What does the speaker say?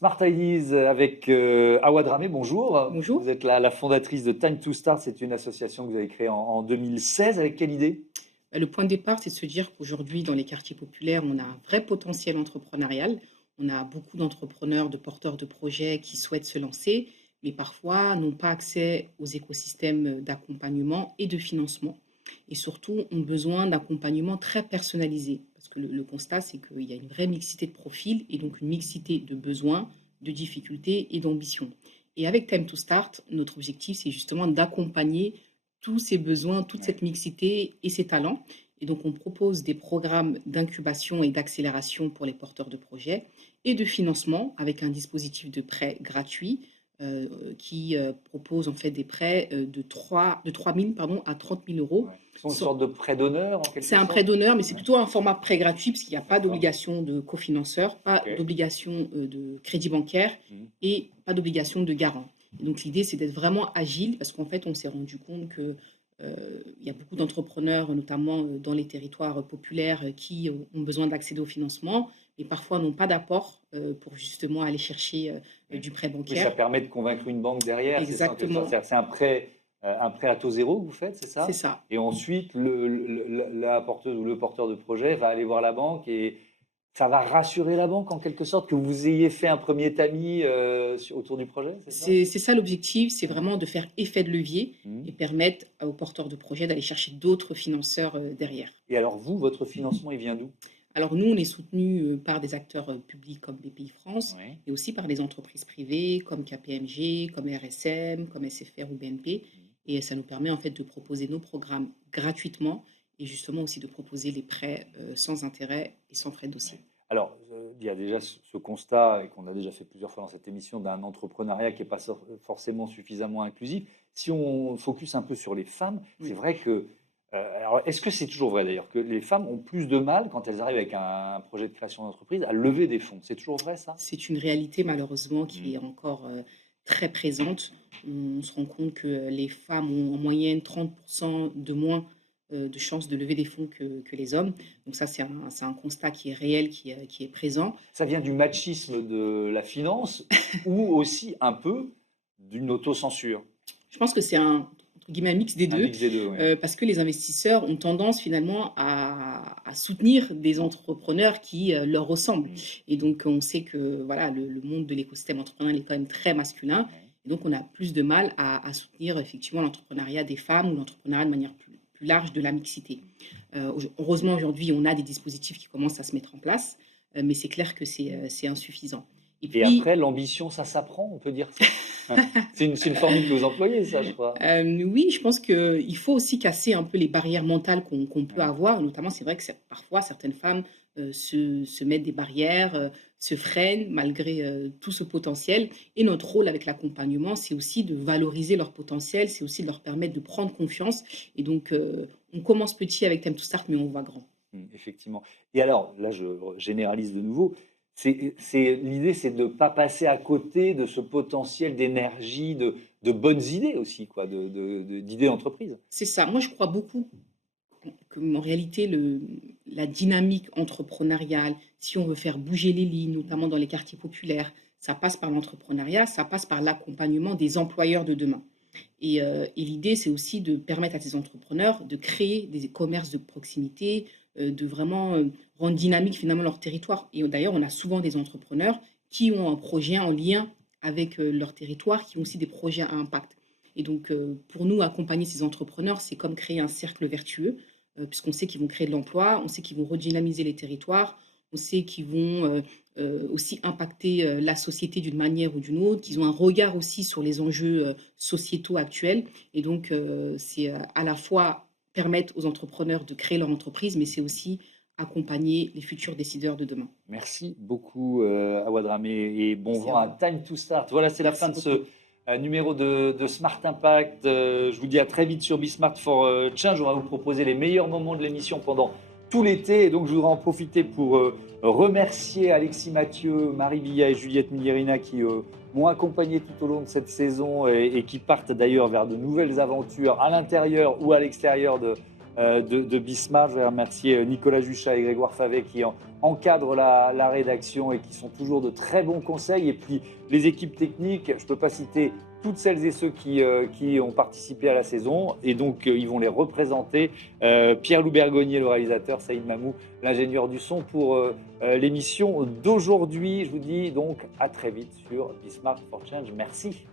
Smart Ideas avec Awa Dramé, bonjour. Bonjour. Vous êtes la fondatrice de Time to Start, c'est une association que vous avez créée en 2016. Avec quelle idée? Le point de départ, c'est de se dire qu'aujourd'hui, dans les quartiers populaires, on a un vrai potentiel entrepreneurial. On a beaucoup d'entrepreneurs, de porteurs de projets qui souhaitent se lancer, mais parfois n'ont pas accès aux écosystèmes d'accompagnement et de financement. Et surtout, ont besoin d'accompagnement très personnalisé. Parce que le constat, c'est qu'il y a une vraie mixité de profils et donc une mixité de besoins, de difficultés et d'ambitions. Et avec Time to Start, notre objectif, c'est justement d'accompagner tous ces besoins, toute Ouais. cette mixité et ces talents. Et donc, on propose des programmes d'incubation et d'accélération pour les porteurs de projets et de financement avec un dispositif de prêt gratuit qui propose en fait des prêts de 3 000 pardon, à 30 000 euros. Ouais. Ce sont une sorte de prêt d'honneur en C'est quelque un prêt sorte? d'honneur, mais c'est Ouais. plutôt un format prêt gratuit parce qu'il n'y a pas D'accord. d'obligation de cofinanceur, pas Ok. d'obligation de crédit bancaire Mhm. et pas d'obligation de garant. Et donc l'idée, c'est d'être vraiment agile parce qu'en fait, on s'est rendu compte que il y a beaucoup d'entrepreneurs, notamment dans les territoires populaires, qui ont besoin d'accéder au financement, mais parfois n'ont pas d'apport pour justement aller chercher Oui. du prêt Oui, ça bancaire. permet de convaincre une banque derrière, c'est ça en quelque sorte. Exactement, C'est un prêt à taux zéro que vous faites, c'est c'est ça? ça. Et ensuite, la porteuse ou le porteur de projet va aller voir la banque et ça va rassurer la banque en quelque sorte que vous ayez fait un premier tamis autour du projet, c'est ça? C'est ça l'objectif, c'est Ouais. vraiment de faire effet de levier et Mhm. permettre aux porteurs de projets d'aller chercher d'autres financeurs derrière. Et alors vous, votre financement, il vient d'où? Alors nous, on est soutenu par des acteurs publics comme BPI-France, Oui. mais aussi par des entreprises privées comme KPMG, comme RSM, comme SFR ou BNP. Et ça nous permet en fait de proposer nos programmes gratuitement et justement aussi de proposer les prêts sans intérêt et sans frais de dossier. Ouais. Alors, il y a déjà ce constat, et qu'on a déjà fait plusieurs fois dans cette émission, d'un entrepreneuriat qui n'est pas forcément suffisamment inclusif. Si on focus un peu sur les femmes, c'est Oui. vrai que, alors est-ce que c'est toujours vrai d'ailleurs, que les femmes ont plus de mal, quand elles arrivent avec un projet de création d'entreprise, à lever des fonds? C'est toujours vrai ça? C'est une réalité malheureusement qui est Mm. encore très présente. On se rend compte que les femmes ont en moyenne 30 de moins de chances de lever des fonds que les hommes. Donc ça, c'est un constat qui est réel, qui est présent. Ça vient du machisme de la finance ou aussi un peu d'une autocensure? Je pense que c'est un, entre guillemets, un mix des Un deux, mix des deux, oui. parce que les investisseurs ont tendance finalement à soutenir des entrepreneurs qui leur ressemblent. Mm. Et donc, on sait que voilà, le monde de l'écosystème entrepreneurial est quand même très masculin. Ouais. Et donc, on a plus de mal à soutenir effectivement l'entrepreneuriat des femmes ou l'entrepreneuriat de manière plus large de la mixité. Heureusement, aujourd'hui, on a des dispositifs qui commencent à se mettre en place, mais c'est clair que c'est insuffisant. Et Et puis, après, l'ambition, ça s'apprend, on peut dire ça? C'est une formule que vous employez, ça, je crois? Oui, je pense qu'il faut aussi casser un peu les barrières mentales qu'on peut Ouais. avoir. Notamment, c'est vrai que parfois, certaines femmes se mettent des barrières, se freinent malgré tout ce potentiel. Et notre rôle avec l'accompagnement, c'est aussi de valoriser leur potentiel, c'est aussi de leur permettre de prendre confiance. Et donc, on commence petit avec Time to Start, mais on va grand. Effectivement. Et alors, là, je généralise de nouveau. L'idée, c'est de ne pas passer à côté de ce potentiel d'énergie, de bonnes idées aussi, quoi, d'idées d'entreprise. C'est ça. Moi, je crois beaucoup qu'en réalité, la dynamique entrepreneuriale, si on veut faire bouger les lignes, Mmh. notamment dans les quartiers populaires, ça passe par l'entrepreneuriat, ça passe par l'accompagnement des employeurs de demain. Et l'idée, c'est aussi de permettre à ces entrepreneurs de créer des commerces de proximité, de vraiment rendre dynamique finalement leur territoire. Et d'ailleurs, on a souvent des entrepreneurs qui ont un projet en lien avec leur territoire, qui ont aussi des projets à impact. Et donc, pour nous, accompagner ces entrepreneurs, c'est comme créer un cercle vertueux, puisqu'on sait qu'ils vont créer de l'emploi, on sait qu'ils vont redynamiser les territoires, on sait qu'ils vont aussi impacter la société d'une manière ou d'une autre, qu'ils ont un regard aussi sur les enjeux sociétaux actuels. Et donc, c'est à la fois permettre aux entrepreneurs de créer leur entreprise, mais c'est aussi accompagner les futurs décideurs de demain. Merci beaucoup, Awa Dramé, et bon Merci à vent à vous. Time to Start. Voilà, c'est la fin Merci de ce beaucoup. numéro de Smart Impact. Je vous dis à très vite sur Be Smart for Change. On va vous proposer les meilleurs moments de l'émission pendant tout l'été. Et donc, je voudrais en profiter pour remercier Alexis Mathieu, Marie Villa et Juliette Miglierina qui m'ont accompagné tout au long de cette saison et qui partent d'ailleurs vers de nouvelles aventures à l'intérieur ou à l'extérieur de Bismart. Je vais remercier Nicolas Juchat et Grégoire Favet qui encadrent la rédaction et qui sont toujours de très bons conseils. Et puis les équipes techniques, je ne peux pas citer toutes celles et ceux qui ont participé à la saison, et donc ils vont les représenter. Pierre-Loup Bergonier, le réalisateur, Saïd Mamou, l'ingénieur du son, pour l'émission d'aujourd'hui. Je vous dis donc à très vite sur Bismart for Change. Merci.